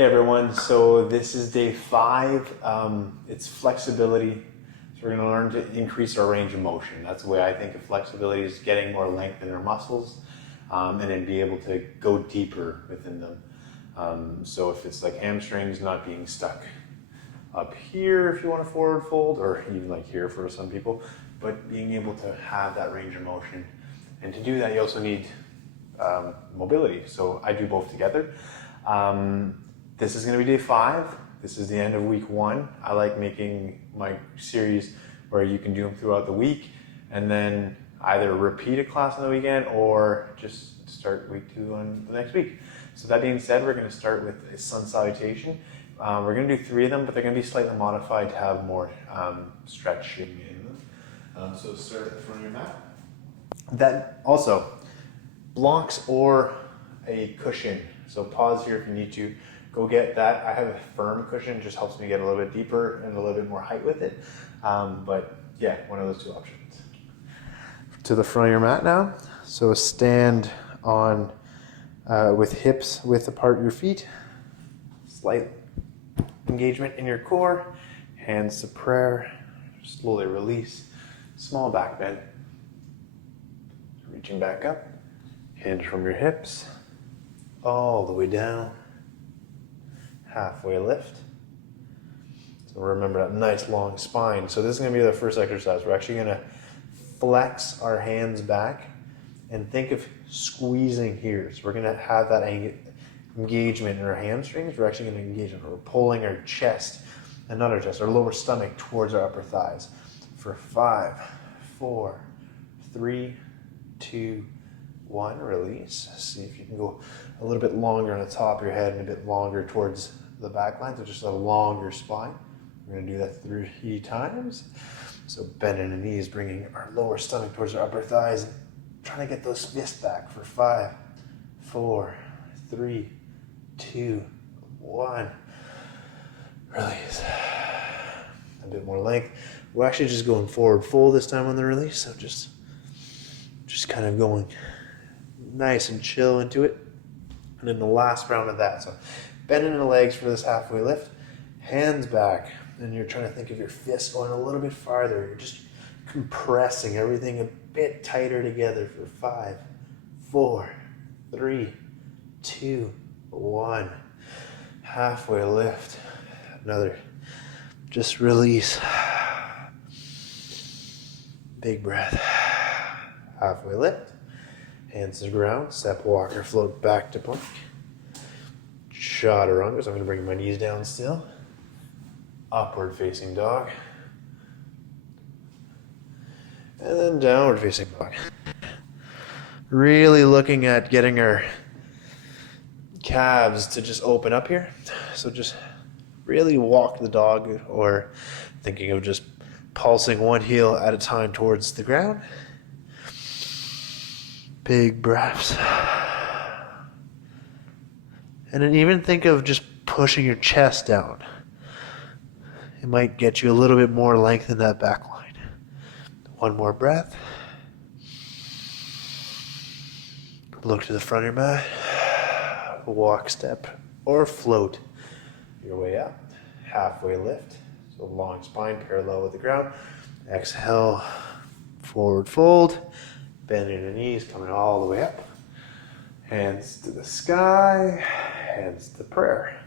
Hey everyone, so this is day 5. It's flexibility. So we're going to learn to increase our range of motion. That's the way I think of flexibility, is getting more length in our muscles and then be able to go deeper within them. So if it's like hamstrings, not being stuck up here if you want to forward fold, or even like here for some people, but being able to have that range of motion. And to do that, you also need mobility. So I do both together. This is going to be day 5. This is the end of week 1. I like making my series where you can do them throughout the week and then either repeat a class on the weekend or just start week 2 on the next week. So that being said, we're going to start with a sun salutation. We're going to do 3 of them, but they're going to be slightly modified to have more stretching in them. So start at the front of your mat. That also, blocks or a cushion. So pause here if you need to. Go get that. I have a firm cushion, just helps me get a little bit deeper and a little bit more height with it. But yeah, one of those 2 options. To the front of your mat now. So stand on with hips width apart your feet. Slight engagement in your core. Hands to prayer. Slowly release. Small back bend. Reaching back up. Hinge from your hips. All the way down. Halfway lift. So remember that nice long spine. So this is going to be the first exercise. We're actually going to flex our hands back and think of squeezing here. So we're going to have that engagement in our hamstrings. We're actually going to engage in, we're pulling our chest, and not our chest, our lower stomach towards our upper thighs. For 5, 4, 3, 2, 1, release. See if you can go a little bit longer on the top of your head and a bit longer towards the back line, so just a longer spine. We're going to do that 3 times. So bending the knees, bringing our lower stomach towards our upper thighs, and trying to get those fists back for 5, 4, 3, 2, 1. Release. A bit more length. We're actually just going forward fold this time on the release, so just kind of going nice and chill into it. And then the last round of that. So bending the legs for this halfway lift, hands back, and you're trying to think of your fists going a little bit farther. You're just compressing everything a bit tighter together for 5, 4, 3, 2, 1. Halfway lift. Another. Just release. Big breath. Halfway lift. Hands to the ground. Step, walk, or float back to plank. Chaturanga. So I'm going to bring my knees down still. Upward facing dog. And then downward facing dog. Really looking at getting our calves to just open up here. So just really walk the dog, or thinking of just pulsing one heel at a time towards the ground. Big breaths. And then even think of just pushing your chest down. It might get you a little bit more length in that back line. One more breath. Look to the front of your mat. Walk, step, or float your way up. Halfway lift. So long spine parallel with the ground. Exhale, forward fold. Bending the knees, coming all the way up. Hands to the sky, hands to prayer.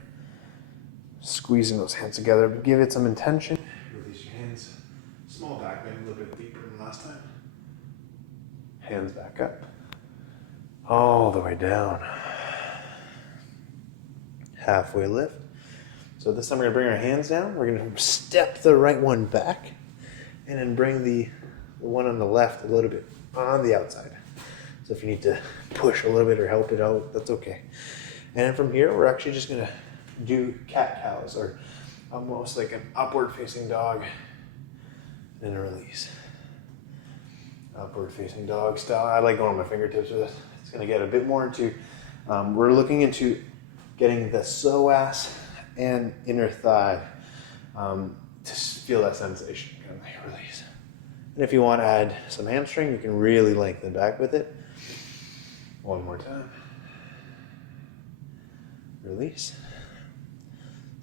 Squeezing those hands together, but give it some intention. Release your hands. Small back bend, a little bit deeper than last time. Hands back up. All the way down. Halfway lift. So this time we're going to bring our hands down. We're going to step the right one back and then bring the one on the left a little bit on the outside. So if you need to push a little bit or help it out, that's okay. And then from here, we're actually just going to do cat-cows, or almost like an upward facing dog and a release. Upward facing dog style. I like going on my fingertips with this. It's going to get a bit more into, we're looking into getting the psoas and inner thigh to feel that sensation. Kind of like release. And if you want to add some hamstring, you can really lengthen back with it. One more time. Release.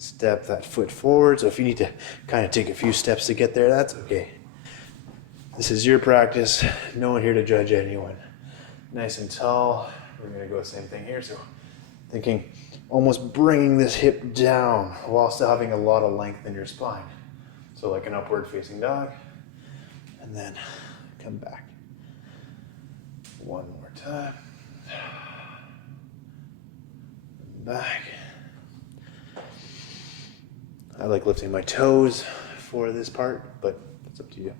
Step that foot forward. So if you need to kind of take a few steps to get there, that's okay. This is your practice. No one here to judge anyone. Nice and tall. We're going to go the same thing here. So thinking almost bringing this hip down while still having a lot of length in your spine. So like an upward facing dog. And then come back. One more time. Back. I like lifting my toes for this part, but it's up to you.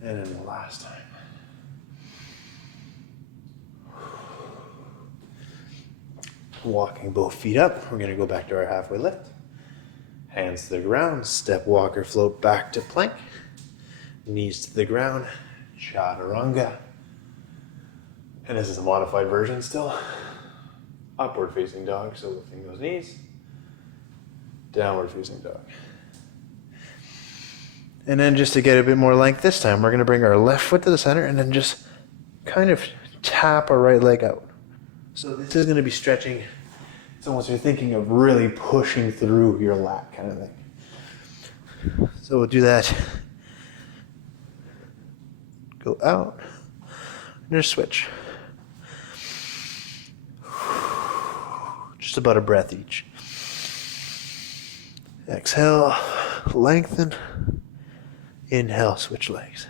And then the last time. Walking both feet up. We're going to go back to our halfway lift. Hands to the ground. Step, walk, or float back to plank. Knees to the ground. Chaturanga. And this is a modified version still. Upward facing dog, so lifting those knees. Downward facing dog. And then just to get a bit more length this time, we're going to bring our left foot to the center and then just kind of tap our right leg out. So this is going to be stretching. It's almost you're thinking of really pushing through your lat kind of thing. So we'll do that. Go out. And just switch. Just about a breath each. Exhale, lengthen. Inhale, switch legs.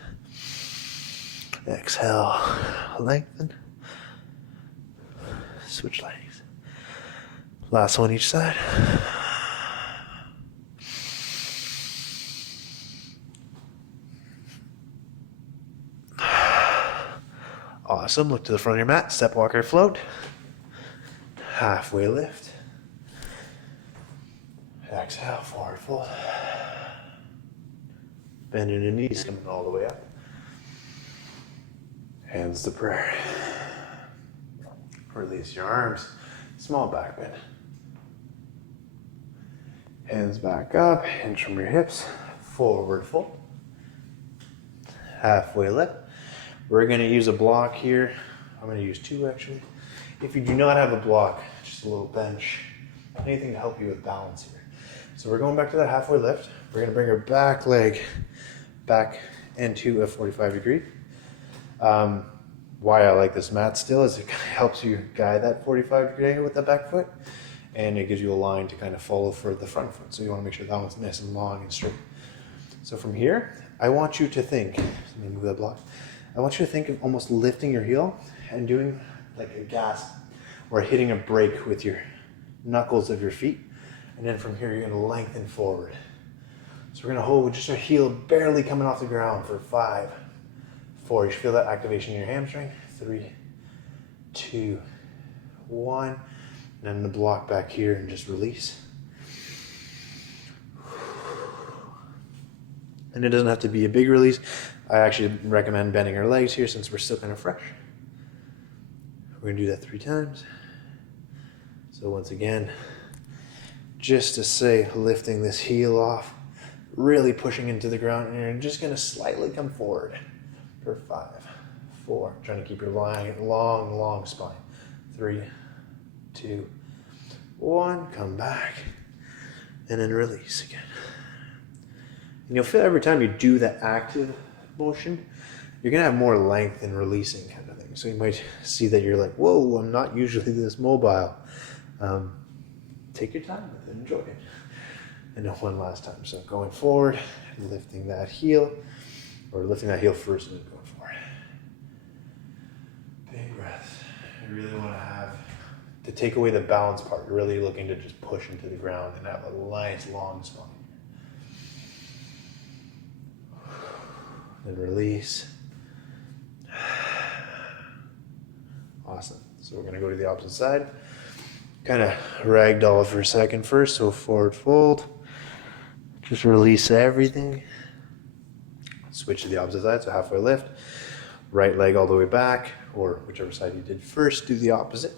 Exhale, lengthen. Switch legs. Last one each side. Awesome. Look to the front of your mat. Step, walk, or float. Halfway lift. Exhale, forward fold. Bending the knees, coming all the way up. Hands to prayer. Release your arms. Small back bend. Hands back up. Hinge from your hips. Forward fold. Halfway lift. We're going to use a block here. I'm going to use two actually. If you do not have a block, just a little bench, anything to help you with balance here. So we're going back to that halfway lift. We're going to bring our back leg back into a 45 degree. Why I like this mat still is it kind of helps you guide that 45 degree angle with that back foot, and it gives you a line to kind of follow for the front foot. So you want to make sure that one's nice and long and straight. So from here, I want you to think, let me move that block. I want you to think of almost lifting your heel and doing like a gas or hitting a brake with your knuckles of your feet. And then from here, you're going to lengthen forward. So we're going to hold with just our heel barely coming off the ground for 5, 4. You should feel that activation in your hamstring. 3, 2, 1. And then the block back here and just release. And it doesn't have to be a big release. I actually recommend bending our legs here since we're still kind of fresh. We're going to do that 3 times. So once again, just to say, lifting this heel off, really pushing into the ground, and you're just going to slightly come forward for 5, 4. Trying to keep your long spine. 3, 2, 1. Come back, and then release again. And you'll feel every time you do that active motion, you're going to have more length and releasing kind of thing. So you might see that you're like, whoa, I'm not usually this mobile. Take your time with it, enjoy it. And then one last time. So going forward, lifting that heel, or lifting that heel first and then going forward. Big breath. You really want to take away the balance part. You're really looking to just push into the ground and have a nice long spine. Then release. Awesome. So we're going to go to the opposite side. Kind of ragdoll for a second first. So forward fold. Just release everything. Switch to the opposite side. So halfway lift. Right leg all the way back, or whichever side you did first, do the opposite.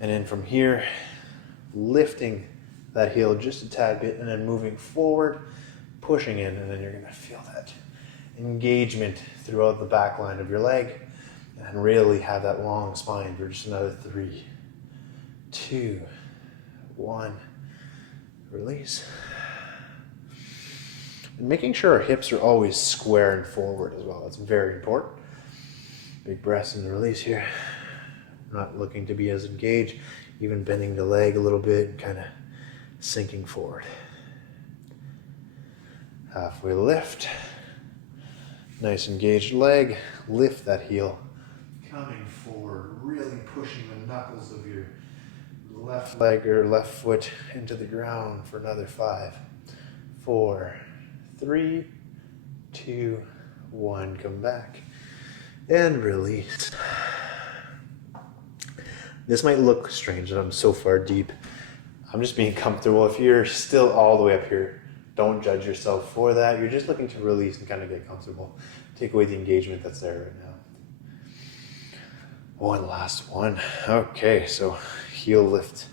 And then from here, lifting that heel just a tad bit and then moving forward, pushing in, and then you're going to feel that engagement throughout the back line of your leg and really have that long spine for just another 3, 2, 1. Release. And making sure our hips are always square and forward as well. That's very important. Big breaths and release here. Not looking to be as engaged, even bending the leg a little bit and kind of sinking forward. Halfway lift. Nice engaged leg. Lift that heel. Coming forward, really pushing the knuckles of your left leg or left foot into the ground for another 5, 4, 3, 2, 1. Come back and release. This might look strange that I'm so far deep. I'm just being comfortable. If you're still all the way up here, don't judge yourself for that. You're just looking to release and kind of get comfortable. Take away the engagement that's there right now. One last one. Okay, so heel lift.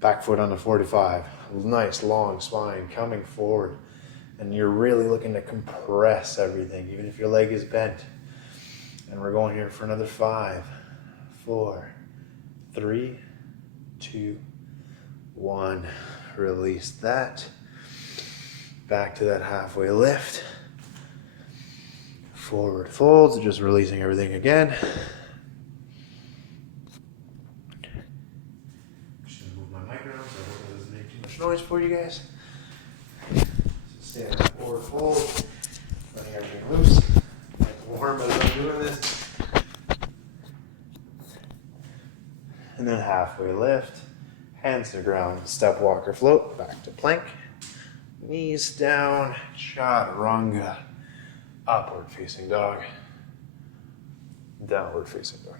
Back foot on the 45. Nice long spine coming forward. And you're really looking to compress everything, even if your leg is bent. And we're going here for another 5, 4, 3, 2, 1. Release that. Back to that halfway lift. Forward folds, just releasing everything again. Just gonna move my mic around so I hope it doesn't make too much noise for you guys. So stay on that forward fold, letting everything loose. Nice warm as I'm doing this. And then halfway lift, hands to the ground, step, walk, or float, back to plank. Knees down, chaturanga, upward facing dog, downward facing dog.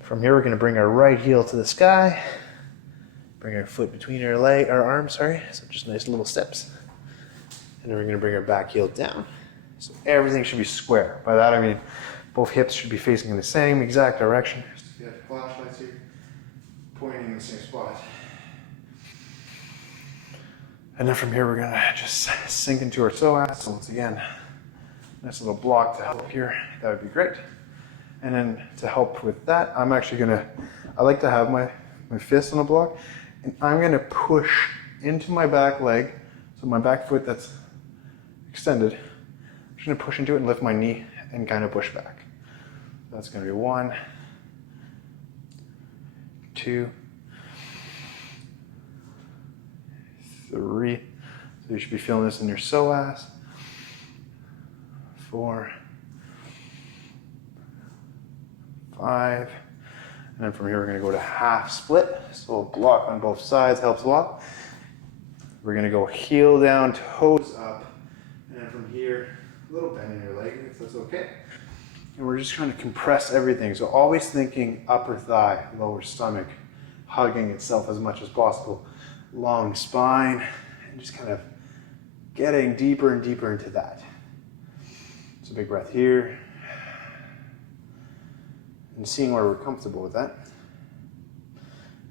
From here, we're going to bring our right heel to the sky, bring our foot between our arms, so just nice little steps. And then we're going to bring our back heel down. So everything should be square. By that I mean both hips should be facing in the same exact direction. You have flashlights here, pointing in the same spot. And then from here, we're gonna just sink into our psoas. So once again, nice little block to help here. That would be great. And then to help with that, I'm actually I like to have my fist on a block, and I'm gonna push into my back leg. So my back foot that's extended, I'm just gonna push into it and lift my knee and kind of push back. That's gonna be 1, 2, 3. So you should be feeling this in your psoas. 4, 5. And then from here, we're going to go to half split. So a block on both sides helps a lot. We're going to go heel down, toes up. And then from here, a little bend in your leg, if that's okay. And we're just trying to compress everything. So always thinking upper thigh, lower stomach, hugging itself as much as possible. Long spine, and just kind of getting deeper and deeper into that. So big breath here. And seeing where we're comfortable with that.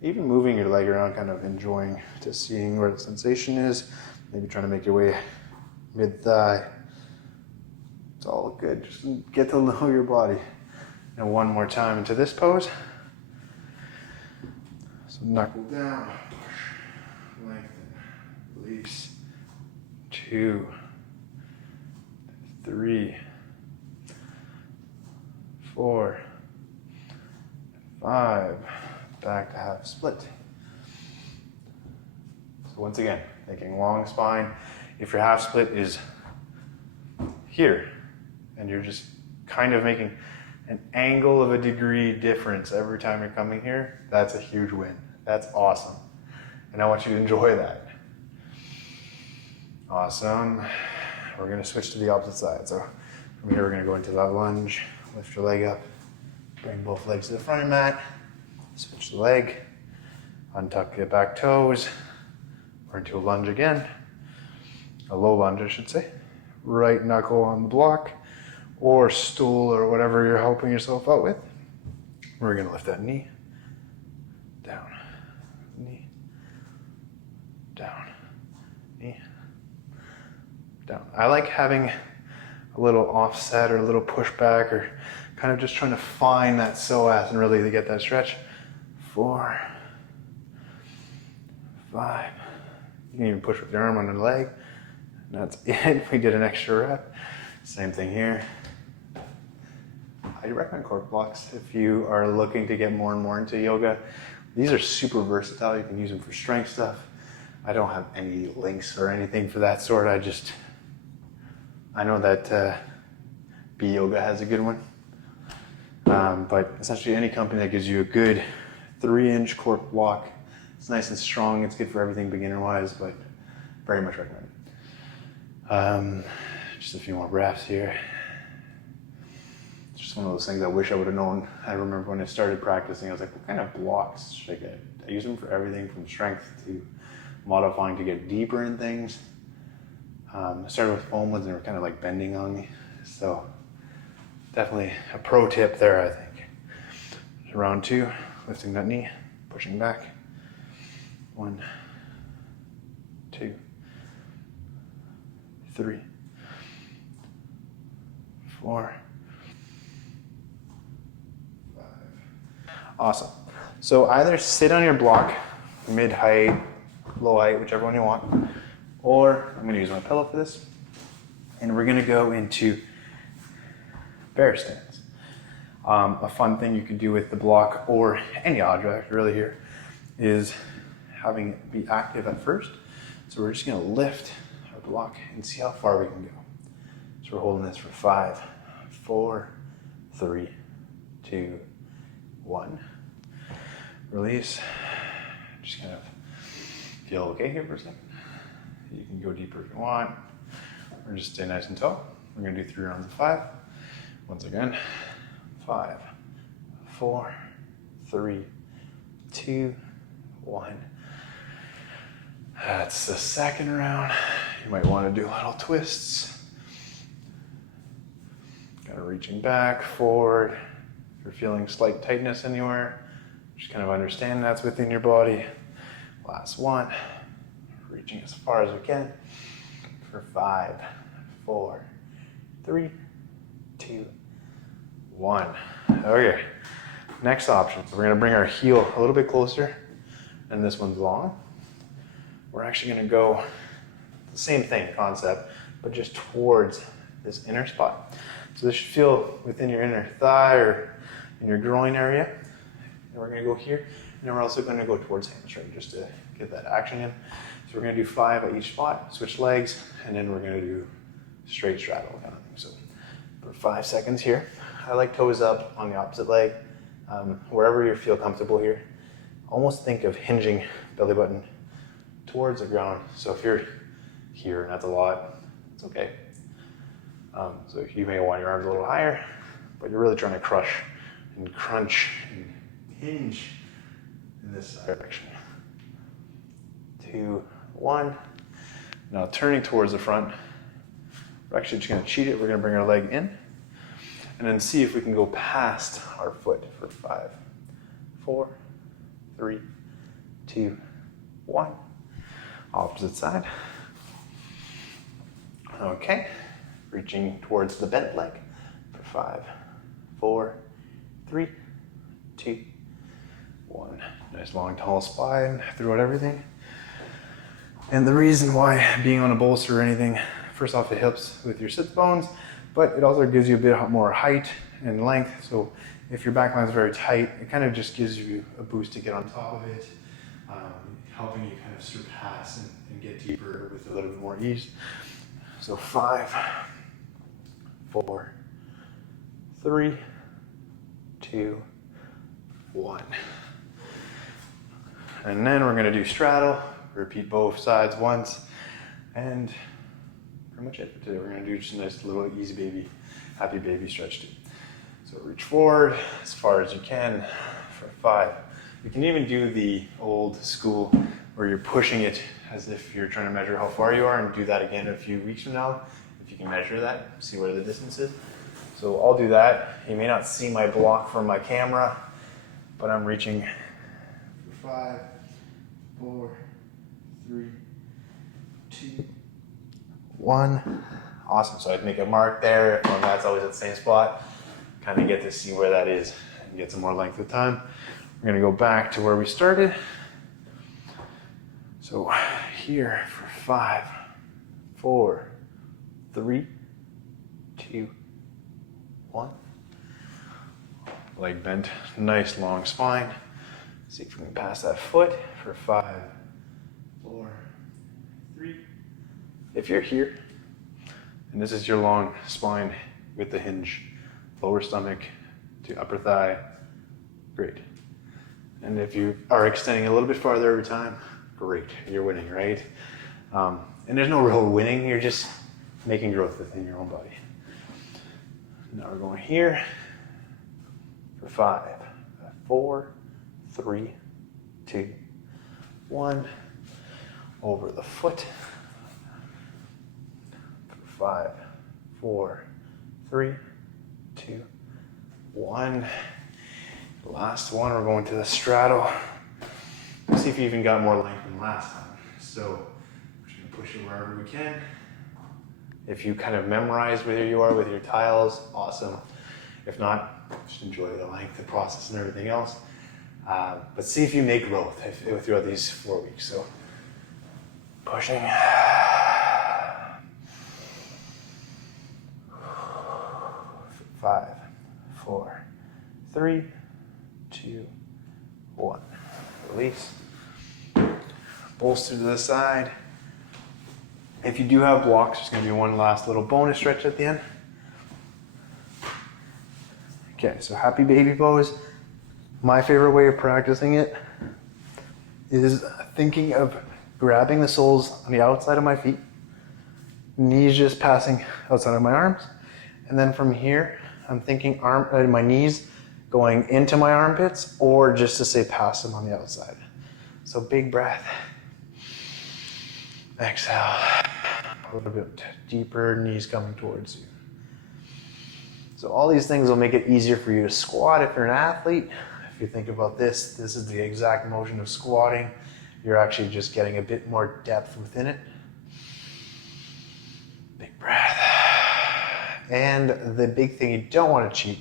Even moving your leg around, kind of enjoying to seeing where the sensation is. Maybe trying to make your way mid-thigh. It's all good. Just get to know your body. And one more time into this pose. So knuckle down, push, lengthen, release. 2, 3, 4, 5. Back to half split. So once again, thinking long spine. If your half split is here, and you're just kind of making an angle of a degree difference every time you're coming here, that's a huge win. That's awesome. And I want you to enjoy that. Awesome. We're going to switch to the opposite side. So from here, we're going to go into that lunge. Lift your leg up. Bring both legs to the front of the mat. Switch the leg. Untuck your back toes. We're into a lunge again. A low lunge, I should say. Right knuckle on the block or stool or whatever you're helping yourself out with. We're going to lift that knee. Down. Knee. Down. Knee. Down. I like having a little offset or a little pushback or kind of just trying to find that psoas and really to get that stretch. 4, 5. You can even push with your arm under the leg. And that's it. We did an extra rep. Same thing here. I recommend core blocks if you are looking to get more and more into yoga. These are super versatile. You can use them for strength stuff. I don't have any links or anything for that sort. I know that B Yoga has a good one. But essentially any company that gives you a good 3-inch cork block. It's nice and strong. It's good for everything beginner-wise, but very much recommend. Just a few more breaths here. It's just one of those things I wish I would have known. I remember when I started practicing, I was like, what kind of blocks should I get? I use them for everything from strength to modifying to get deeper in things. I started with foam ones and they were kind of like bending on me. So definitely a pro tip there, I think. Round 2, lifting that knee, pushing back. 1, 2, 3, 4, 5. Awesome. So either sit on your block, mid-height, low height, whichever one you want, or I'm going to use my pillow for this, and we're going to go into bear stance. A fun thing you can do with the block or any object really here is having it be active at first. So we're just going to lift our block and see how far we can go. So we're holding this for 5, 4, 3, 2, 1. Release. Just kind of feel okay here for a second. You can go deeper if you want, or just stay nice and tall. We're going to do 3 rounds of 5. Once again, 5, 4, 3, 2, 1. That's the second round. You might want to do little twists. Kind of reaching back, forward. If you're feeling slight tightness anywhere, just kind of understand that's within your body. Last one. Reaching as far as we can for 5, 4, 3, 2, 1. Okay, next option. So we're going to bring our heel a little bit closer, and this one's long. We're actually going to go the same thing, concept, but just towards this inner spot. So this should feel within your inner thigh or in your groin area. And we're going to go here, and then we're also going to go towards hamstring just to get that action in. So we're going to do 5 at each spot, switch legs, and then we're going to do straight straddle kind of thing. So for 5 seconds here. I like toes up on the opposite leg, wherever you feel comfortable here. Almost think of hinging belly button towards the ground. So if you're here and that's a lot, it's okay. So you may want your arms a little higher, but you're really trying to crush and crunch and hinge in this direction. 2, 1. Now turning towards the front, we're actually just going to cheat it. We're going to bring our leg in and then see if we can go past our foot for 5, 4, 3, 2, 1. Opposite side. Okay, reaching towards the bent leg for 5, 4, 3, 2, 1. Nice long tall spine throughout everything. And the reason why being on a bolster or anything, first off, it helps with your sit bones, but it also gives you a bit more height and length. So if your back line is very tight, it kind of just gives you a boost to get on top of it, helping you kind of surpass and get deeper with a little bit more ease. So 5, 4, 3, 2, 1. And then we're going to do straddle. Repeat both sides once, and pretty much it for today. We're going to do just a nice little easy baby, happy baby stretch too. So reach forward as far as you can for 5. You can even do the old school where you're pushing it as if you're trying to measure how far you are, and do that again a few weeks from now. If you can measure that, see where the distance is. So I'll do that. You may not see my block from my camera, but I'm reaching for 5, 4, 3, 2, 1. Awesome. So I'd make a mark there. If that's always at the same spot, kind of get to see where that is and get some more length of time. We're gonna go back to where we started. So here for 5, 4, 3, 2, 1. Leg bent, nice long spine. See if we can pass that foot for 5, 4, 3. If you're here, and this is your long spine with the hinge, lower stomach to upper thigh, great. And if you are extending a little bit farther every time, great, you're winning, right? And there's no real winning, you're just making growth within your own body. Now we're going here for 5, 4, 3, 2, 1. Over the foot. For 5, 4, 3, 2, 1. Last one, we're going to the straddle. See if you even got more length than last time. So we're just gonna push it wherever we can. If you kind of memorize where you are with your tiles, awesome. If not, just enjoy the length, the process, and everything else. But see if you make growth throughout these 4 weeks. So pushing. 5, 4, 3, 2, 1. Release. Bolster to the side. If you do have blocks, there's going to be one last little bonus stretch at the end. Okay, so happy baby pose. My favorite way of practicing it is thinking of grabbing the soles on the outside of my feet, knees just passing outside of my arms, and then from here, I'm thinking my knees going into my armpits, or just to say pass them on the outside. So big breath. Exhale. A little bit deeper, knees coming towards you. So all these things will make it easier for you to squat if you're an athlete. If you think about this, this is the exact motion of squatting. You're actually just getting a bit more depth within it. Big breath. And the big thing you don't want to cheat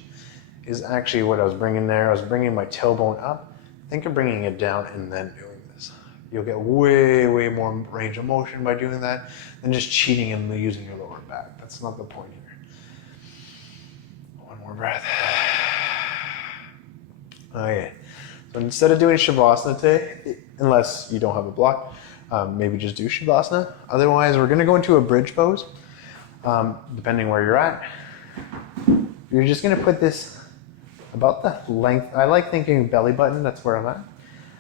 is actually what I was bringing there. I was bringing my tailbone up. Think of bringing it down and then doing this. You'll get way, way more range of motion by doing that than just cheating and using your lower back. That's not the point here. One more breath. Okay. So instead of doing Shavasana today, unless you don't have a block, maybe just do Shavasana. Otherwise, we're going to go into a bridge pose, depending where you're at. You're just going to put this about the length. I like thinking belly button, that's where I'm at.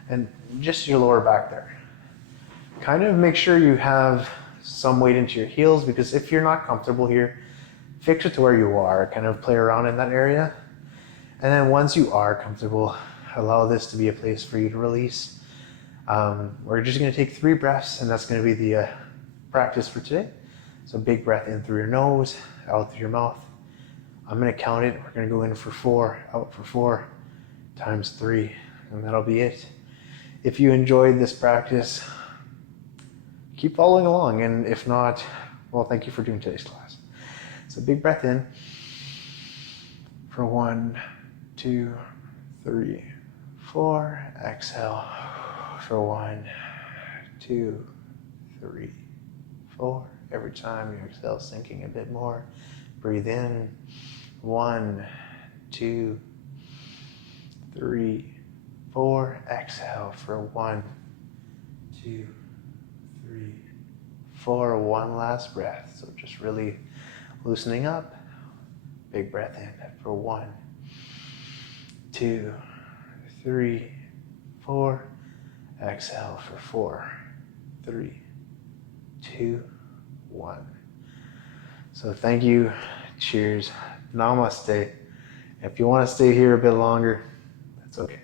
And just your lower back there. Kind of make sure you have some weight into your heels, because if you're not comfortable here, fix it to where you are, kind of play around in that area. And then once you are comfortable, allow this to be a place for you to release. We're just going to take 3 breaths, and that's going to be the practice for today. So big breath in through your nose, out through your mouth. I'm going to count it. We're going to go in for 4, out for 4, times 3, and that'll be it. If you enjoyed this practice, keep following along, and if not, well, thank you for doing today's class. So big breath in for 1, 2, 3, 4. Exhale for 1, 2, 3, 4. Every time you exhale, sinking a bit more. Breathe in. 1, 2, 3, 4. Exhale for 1, 2, 3, 4. One last breath. So just really loosening up. Big breath in for 1, 2, 3, 4. Exhale for 4, 3, 2, 1. So thank you. Cheers. Namaste. If you want to stay here a bit longer, that's okay.